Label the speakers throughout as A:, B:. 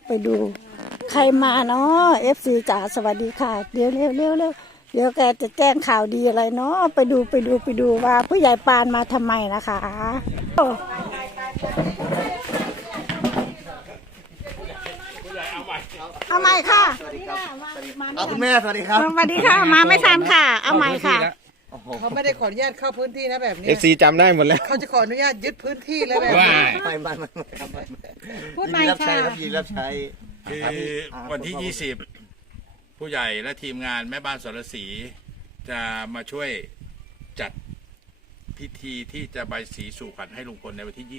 A: ไปดูใครมาเนาะ FC จ๋าสวัสดีค่ะเดี๋ยวเร็วเร็วเร็วเดี๋ยวแกจะแจ้งข่าวดีอะไรเนาะไปดูว่าผู้ใหญ่ปานมาทำไมนะคะเอาใหม่ค่ะ
B: เอาคุณแม่สวัสดีครับ
A: สวัสดีค่ะมาไม่ทันค่ะเอาใหม่ค่ะ
C: เขาไม่ได้ขออนุญาตเข้าพื้นที่นะแบบนี้
D: FC จำได้หมดแล้ว
C: เขาจะขออนุญาตยึดพื้นที่เลยแบบนี้
B: ไม่
A: พูดใหม่
B: รับ
A: ค่ะ
B: ใช้ครับยินรับใช้
E: คือวันที่ 20 ผู้ใหญ่และทีมงานแม่บ้านสรศรีจะมาช่วยจัดพิธีที่จะใบสีสู่ขวัญให้ลุงพลในวันที่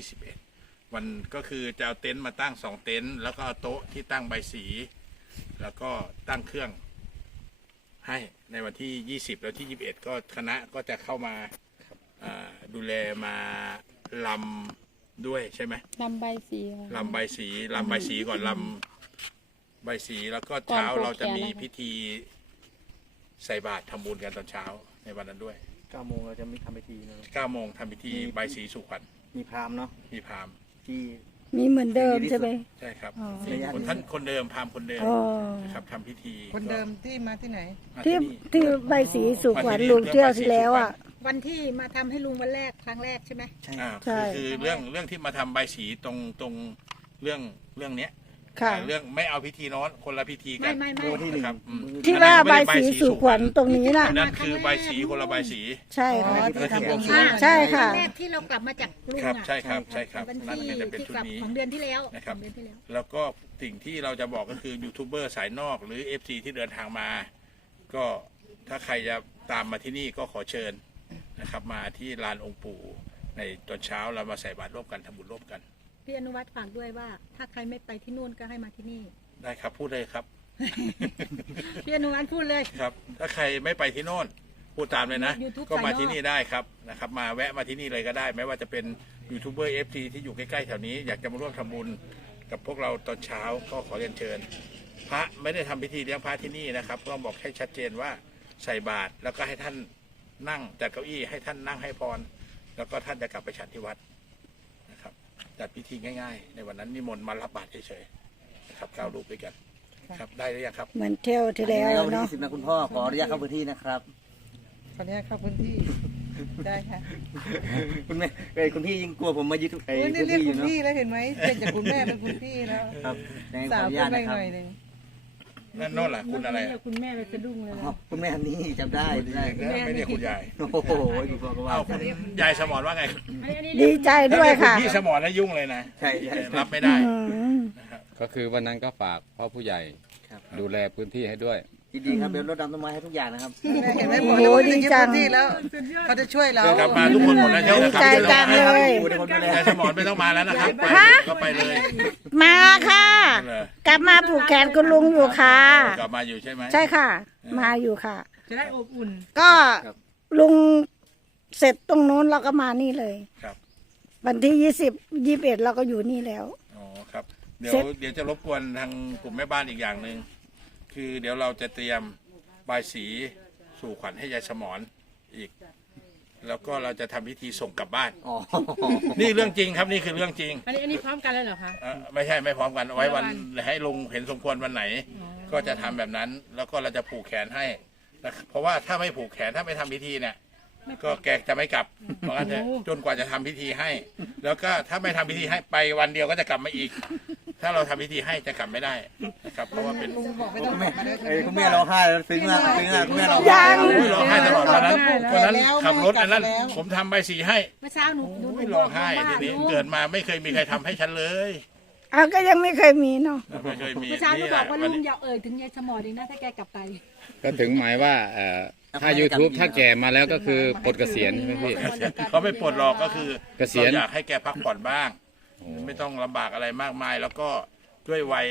E: 21 วันก็คือจะเอาเต็นท์มาตั้ง2เต็นท์แล้วก็เอาโต๊ะที่ตั้งใบสี แล้วก็ตั้งเครื่องให้ในวันที่ 20 แล้วที่ 21 ก็คณะก็จะเข้ามาดูแลมาลำด้วยใช่ไหม
F: ลำใบสี
E: ลำใบสีก่อนลำใบสีแล้วก็เช้าเราจะมีพิธีใส่บาตรทำบุญกันตอนเช้าในวันนั้นด้วย
B: 9 โมงเราจะมีทำพิธีนะ
E: 9 โมงทำพิธีใบสีสู่ขวัญ
B: มีพราหมณ์เนาะ
E: มีพราหมณ์
B: ที่
A: มีเหมือนเดิมใช่ไหม
E: ใช่ครับ
A: อ๋อ
E: คนท่านคนเดิมพราหมณ์คนเดิม
A: อ๋อ
E: นะครับทำพิธี
C: คนเดิมที่มาที่ไหน
E: มา
A: ที่
E: นี่
A: ที่ใบสีสุขวัญลุงเที่ยวที่แล้วอ่ะ
F: วันที่มาทำให้ลุงวันแรกครั้งแรกใช่ไหม
B: ใช่
A: ใช่
E: คือเรื่องที่มาทำใบสีตรงเรื่องเนี้ย
A: ค่ะ
E: เรื่องไม่เอาพิธีโน้นคนละพิธีกัน
F: ไม่
B: ตัวที่หนึ่ง
E: นะครับ
A: ที่ว่าใบสีสุขวัญตรงนี้น่ะ
E: นั่นคือใบสีคนละใบสี
A: ใช่ค่ะ
E: นั่นคือบวงสรวง
A: ใช่ค่ะ
F: แรกที่เรากลับมาจากลุง
E: ครับ
F: อ่ะ
E: ใช่ครับใช่ครับ
F: วัน
E: นั่น
F: ที่
E: ก็จะเป็น
F: ที่
E: ชุด
F: กลับ
E: นี้
F: ของเดือนที่แล้ว
E: นะครับ
F: ของเดือนที่แล้ว
E: แล้วก็สิ่งที่เราจะบอกก็คือยูทูบเบอร์สายนอกหรือ FC ที่เดินทางมา ก็ถ้าใครจะตามมาที่นี่ก็ขอเชิญนะครับมาที่ลานองค์ปู่ในตอนเช้าเรามาใส่บาตรร่วมกันทำบุญร่วมกัน
F: พี่อนุวัฒน์ฝากด้วยว่า ถ้าใครไม่ไปที่นู่นก็ให้มาที่นี่
E: ได้ครับพูดเลยครับ
F: พี่อนุวัฒน์พูดเลย
E: ครับ ถ้าใครไม่ไปที่โน่นพูดตามเลยนะ
F: YouTube
E: ก็มา
F: สายนอก
E: ที่นี่ได้ครับนะครับ มาแวะมาที่นี่เลยก็ได้ ไม่ว่าจะเป็นยูทูบเบอร์ FC ที่อยู่ใกล้ๆแถวนี้อยากจะมาร่วมทำบุญกับพวกเราตอนเช้าก็ขอเรียนเชิญ พระไม่ได้ทำพิธีเลี้ยงพระที่นี่นะครับก็บอกให้ชัดเจนว่าใส่บาตรแล้วก็ให้ท่านนั่งจัดเก้าอี้ให้ท่านนั่งให้พร แล้วก็ท่านจะกลับไปฉันที่วัดนะครับจัดพิธีง่ายๆ ในวันนั้นนิมนต์มารับบาตรเฉยๆนะครับ9 รูปด้วยกันครับได้หรือยังครับ
A: เหมือนเที่ยวที่แล้ว
B: วัน
A: เนาะ
B: ที่10นะคุณพ่อขออนุญาตเข้าพื้นที่นะครับ
C: ขออนุญาตเข้าพื้นที่ ได้ค่ะ
B: คุณแม่คุณพี่ยิ่งกลัวผมมายึด
C: โอ้ยนี่
B: พื้น
C: เรียก
B: ที่อ
C: คุ
B: ยู่
C: ณ
B: เนาะ
C: พี่แล้วเห็นไหมเป็นจากคุณแม่เป็นคุณพี่แล้ว
B: ครับยังไงข
C: สา
B: อ
C: ว
B: อนุ
C: พู
B: ญา
C: ด
B: ต
C: ไป
B: นะครับ
C: หน่อยหนึ่ง
E: นั่นโน่นล่ะคุณอะไรอ่ะ
F: คุณแม่เลยสะดุ้งเลย
B: อ๋อคุณแม่นี่จำได้ได้
E: ไม่ได้คุณยาย
B: โอ้โหคุณพ่อก็ว่า
E: เอ้าคุณยายสมรว่าไง
A: ดีใจด้วยค่ะ
E: ถ้าเรีกณพี่สมรนะยุ่งเลยนะ
B: ใช่ใช่
E: รับไม่ได้
A: อืม
D: ก็คือวันนั้นก็ฝากพ่อผู้ใหญ่
B: ครับ
D: ดูแลพื้นที่ให้ด้วย
B: ยินดีครับเดี๋ยวรถดำต้นไม้ให้ทุกอย่างนะครับ
C: เห็นไหมบอกแล้วว่าจะยึดพื้นที่แล้วเขาจะช่วยเรา
E: กลับมาทุกคนหมดแล้วใช่ไหม
A: ดีใจจังเลย
E: ยายสมรไม่ต้องมาแล้วนะครับไปก็ไปเลย
A: มาค่ะ กลับมาผูกแขนคุณลุงอยู่ค่ะ
E: กลับมาอยู่ใช่ไหม
A: ใช่ค่ะ มาอยู่ค่ะ
C: จะได้อบอุ่น
A: ก็
B: ครับ
A: ลุงเสร็จตรงนู้นเราก็มานี่เลย
E: ครับ
A: วันที่20 21เราก็อยู่นี่แล้ว
E: อ๋อครับเดี๋ยว
A: เสร็จ
E: เดี๋ยวจะรบกวนทางกลุ่มแม่บ้านอีกอย่างหนึ่งคือเดี๋ยวเราจะเตรียมบายสีสู่ขวัญให้ยายสมรอีก แล้วก็เราจะทำพิธีส่งกลับบ้าน
B: อ๋อ
E: นี่เรื่องจริงครับนี่คือเรื่องจริง
F: อันนี้พร้อมกันเลยเหรอคะ
E: ไม่ใช่ไม่พร้อมกันเอาไว้วันให้ลุงเห็นสมควรวันไหน ก็จะทำแบบนั้น แล้วก็เราจะผูกแขนให้นะครับเพราะว่าถ้าไม่ผูกแขนถ้าไม่ทำพิธีเนี่ย ก็แกจะไม่กลับเพราะงั้นเถอะจนกว่าจะทำพิธีให้ แล้วก็ถ้าไม่ทำพิธีให้ไปวันเดียวก็จะกลับมาอีก ถ้าเราทำพิธีให้จะกลับไม่ได้นะครับ เพราะว่าเป็น
C: ลุงบอกไม่ต้อง
B: แม่
C: มาด้วย
B: คุณแม่ร้องไห้แล้วซึ้งมากซึ้งมากคุณแม่ร้องไห้
A: ยัง
E: โอ้ยร้องไห้ตลอดวันนั้นวันนั้น
C: แล้ว
E: ขับรถอันนั้น
C: แล้ว
E: ผมทำใบสีให้
F: เมื่อเช้าหนู
E: โอ้ยร้องไห้ทีนี้เกิดมาไม่เคยมีใครทำให้ฉันเลย
A: เอาก็ยังไม่เคยมีเนาะ
E: ไม่เคยมี
F: เมื่อเช้าหนู
E: นี่
F: บ
E: แห
F: อ
E: ละ
F: กว่า
E: วั
F: ลุ
E: น
F: ง
E: นี้
F: อย่าเอ่ยถึงยายสมอดีนะถ้าแกกลับไป
D: ก็ถึงหมายว่าถ้า YouTube ถ้าแก่มาแล้วก็คือปลดเกษียณใช่ไหมพี่
E: เขาไม่ปลดหรอกก็คือ
D: เกษียณ
E: ราอยากให้แกพักผ่อนบ้าง ไม่ต้องลำบากอะไรมากมาย แล้วก็ด้วยวัย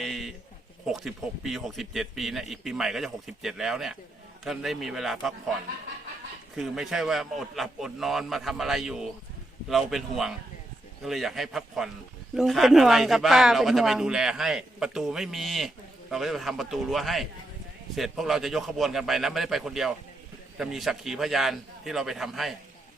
E: 66 ปี67 ปีเนี่ยอีกปีใหม่ก็จะ67แล้วเนี่ยก็ได้มีเวลาพักผ่อน คือไม่ใช่ว่ามาอดหลับอดนอนมาทำอะไรอยู่ เราเป็นห่วง ก็เลยอยากให้พักผ่อน
A: ลุง
E: ขา
A: เป็
E: ด
A: น
E: อะ
A: ห่ว
E: ไรง
A: กับ
E: ที่บ้า
A: ป้าน
E: เรา
A: เป็
E: ก็
A: น
E: จะ
A: ห่ว
E: ไป
A: ง
E: ดูแลให้ ประตูไม่มี เราก็จะไปทำประตูรั้วให้ เสร็จพวกเราจะยกขบวนกันไปนะไม่ได้ไปคนเดียว จะมีสักขีพยานที่เราไปทำให้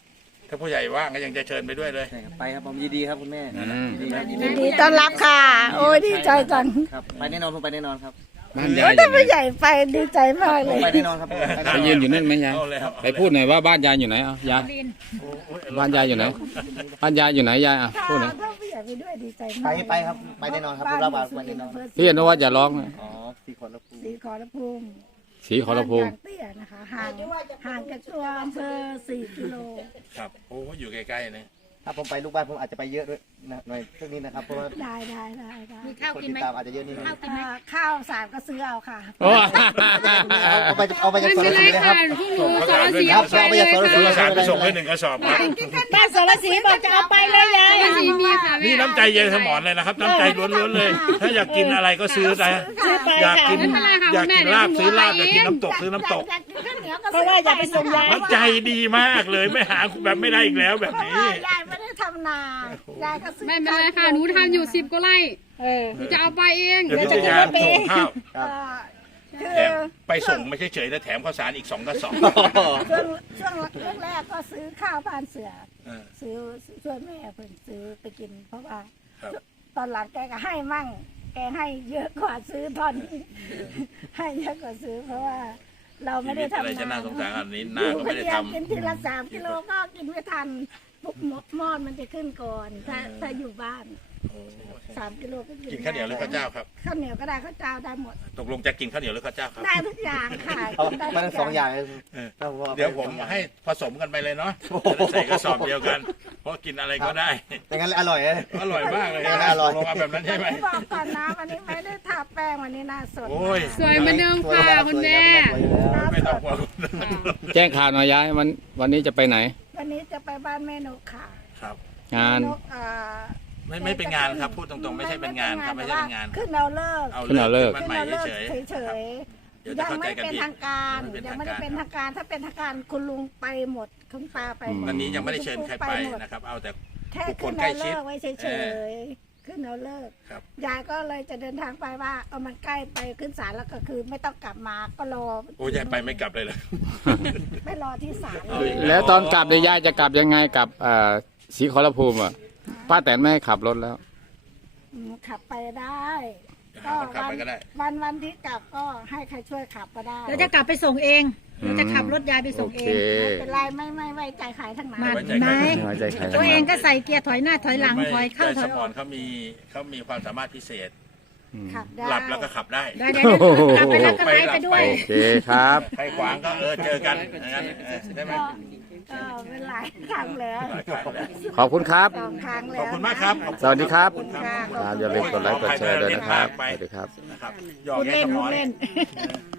E: ถ้าผู้ใหญ่ว่างก็ยังจะเชิญไปด้วยเลย
B: ใช่ครับไปครับผมยินดีครับคุณแม่
D: อืม
B: ยินดีครับ
A: ยินดีต้อนรับค่ะ โอ้ยดีใจจัง
B: ครับไปแน่นอนผมไปแน่นอนครับ
D: บ้านยา
A: โอ้
D: ย
A: ย
D: อ
A: ถ้า
D: ยู่ไหน
A: ผู้ใหญ่ไปดีใจมาก
B: ผ
A: เล
B: ม
A: ย
B: ไปแน่นอนครับผมไป
D: ไปยืนอยู่นั่นไหมยาย
E: เอาเลยครับ
D: ไปพูดหน่อยว่าบ้านยายอยู่ไหนอ่ะยายบ้านยายอยู่ไหนบ้านยายอยู่ไหนยายอ่ะพูดหน่อย
A: ถ้าผู้ใหญ่ไปด้วยดีใจ
B: ไป
A: มาก
B: ไปครับไปแน่นอนครับผมรับปากไปแน่นอน
D: พี่อนุวัฒน์อย่าร้องนะ
B: อ๋อสี่คนแล้วครู
A: สีขอรภูมิ
D: สีขอรภูมิ
A: บ้านยางเตี้ยนะคะห่างจากตัวอำเภอ4 กิโล
E: ครับโอ้อยู่ใกล้ๆนะ
B: ถ้าผมไปลูกบ้านผมอาจจะไปเยอะด้วยนะหน่อยเรื่องนี้นะครับเพราะว่า
A: ได้
F: มีข้าว
B: คน
F: กิน
B: ติด
F: ไหม
B: ตามอาจจะเยอะนิดนึง
F: ข้าวกินไหม
A: ข้าวสารก็ซื้อเอาค่ะ
D: โอ้
B: เอาไปจากสระบุรีนะครับ
E: สารด้วย
B: ครับเอาไปจากสระบุรี
E: สารไปส่งให้1 กระสอบครับ
A: บ้านสรศรีบอกจะเอาไปเลยยาย
E: นี่น้ำใจเย็นสมอนเลยนะครับน้ำใจล้วนๆเลย ถ้าอยากกินอะไรก็ซื้อไปอยากกินลาบซื้อลาบอยากกินน้ำตกซื้อน้ำตก
A: เพราะว่าอย่าไปส่งยาย
E: น้ำใจดีมากเลยไม่หาแบบไม่ได้อีกแล้วแบบนี้
A: ยายไม่ได้ทำนายายก็ซื้อ
G: ไม่เป็นไรค่ะ หนูทำอยู่10 กว่าไร่หนูจะเอาไปเอง
E: เดี๋ยวพิจารณาส่งข้าว
A: คื
E: แถ
A: อ
E: มไปส่งไม่ใช่เฉยๆนะแถมข้าวสารอีก2 กระสอบ
A: ช่วงแรกๆก็ซื้อข้าวบ้านเสือ
E: เออ
A: ซื้อช่วยแม่เพิ่นซื้อไปกิน เพราะว่า
E: ครับ
A: ตอนหลังแกก็ให้มั่ง แกให้เยอะกว่าซื้อตอนนี้ ให้เยอะกว่าซื้อ เพราะว่าเราไม่ได้ทำ
E: อะไรจะน่าสงสารอันนี้หน้าก็ไม่ได้ทำ
A: กินทีละ3 กิโลก็กินไม่ทันปุ๊บมอดมันจะขึ้นก่อน ถ้าอยู่บ้าน3 กิโลก็กิน
E: กินข้าวเหนียวหรือข้าวเจ้าครับ
A: ข้าวเหนียวก็ได้ข้าวเจ้าได้หมด
E: ตกลงจะกินข้าวเหนียวหรือข้าวเจ้าครับ
A: ได้ทุกอย่างค่ะ
B: เอา
A: ได้
B: มาทั้งสองอย่างเลย
E: เออ
B: ครับผ
E: เดี๋ยวผมให้ผสมกันไปเลยเนาะจะได้ใส่กระสอบเดียวกัน เพราะกินอะไรก็ได้
B: แต่งั้นอร่อยเลย
E: อร่อยมากเลย
B: อร่อย
E: ลงมาแบบนั้นใช่ไหม
A: บอกก่อนนะวันนี้ไม่ได้ทาแป้งวันนี้หน้าสด
E: โอ้ย
G: สวยเหมือนเดิมค่ะคุณแม่
E: ไม่ต้องห่วง
D: แจ้งข่าวหน่อยยายวันนี้จะไปไหน
A: วันนี้จะไปบ้านแม่นกค่ะ
E: ครับ
D: งาน
A: นก
E: ไม่เป็นงานครับพูดตรงๆไม่ใช่เป็นงานครับไม่ใช่เป็นงาน
A: ขึ้นเอาเลิก
D: ขึ้นเอาเลิก
E: มันใหม่เฉย
A: เฉย
E: เดี๋ยว
A: ๆ
E: จะ
A: ยัง
E: เข้าใจ
A: ไม่
E: กัน
A: เป็น
E: ผิด
A: ทางการ
E: ไม่เป็น
A: ยัง
E: ทาง
A: ไม่ได้
E: การ
A: เป็นทางการถ้าเป็นทางการคุณลุงไปหมดคุณป้าไปหมด
E: วันนี้ยังไม่ได้เชิญใครไปนะครับ เอาแต่
A: แค่
E: บุคค
A: ขึ้
E: ล
A: น
E: ใกล้
A: เอา
E: ชิ
A: เลิ
E: ด
A: กไว้เฉยๆขึ้นเอาเลิก
E: ครับ
A: ยายก็เลยจะเดินทางไปว่าเอามันใกล้ไปขึ้นศาลแล้วก็คือไม่ต้องกลับมาก็รอ
E: โอ้ยายไปไม่กลับเลยเหรอ
A: ไม่รอที่ศาล
E: เอาอีก
D: แล้วตอนกลับเนี่ยยายจะกลับยังไงกับสีขอรภูมิอ่ะป้าแตนไม่ให้ขับรถแล้ว
A: ขับไปได้
E: หาคนขับไปก็ได้
A: วันที่กลับก็ให้ใครช่วยขับก็ได้
F: เดี๋ยวจะกลับไปส่งเองเดี๋ยวจะขับรถยายไปส่งเอ
D: โอง เค
A: ไม่เป็นไรไม่ไว้ใจขายทั้งนั้น
F: มา
E: ไว้ใจ
F: ไหม
E: ใคร
D: ไม่ไว้ใจใคร
F: ตัวเองก็ใส่เกียร์ถอยหน้าถอยหลังถอยเข้าถ
E: ส
F: อย
E: ม
F: อ
E: อ
F: อน ก
E: เขามีความสามารถพิเศษ
A: ขับได้
E: หลับแล้วก็ขับได้
F: ได้เดี๋ยวกลับไปแล้วก็ไลฟ์ไปด้วย
D: โอเคครับ
E: ใครขวางก็เจอกันอย่างนั้นได้ไหม
A: ก็เป็นหลายครั้งแล้ว
E: หลายครั้งแล้ว
D: ขอบคุณครับ
A: 2 ครั้งแล้ว
E: ขอบคุณมากครับ
D: สวัสดีครับ
A: ค่ะ
D: ครับอย่าลืมกดไลค์กดแชร์ด้วยนะครับ สวัสดีครับ
E: นะครับหยอก
F: พูด
E: แย่
F: เล่น
E: สม
F: พู
E: อ
F: ด
E: น
F: เล่น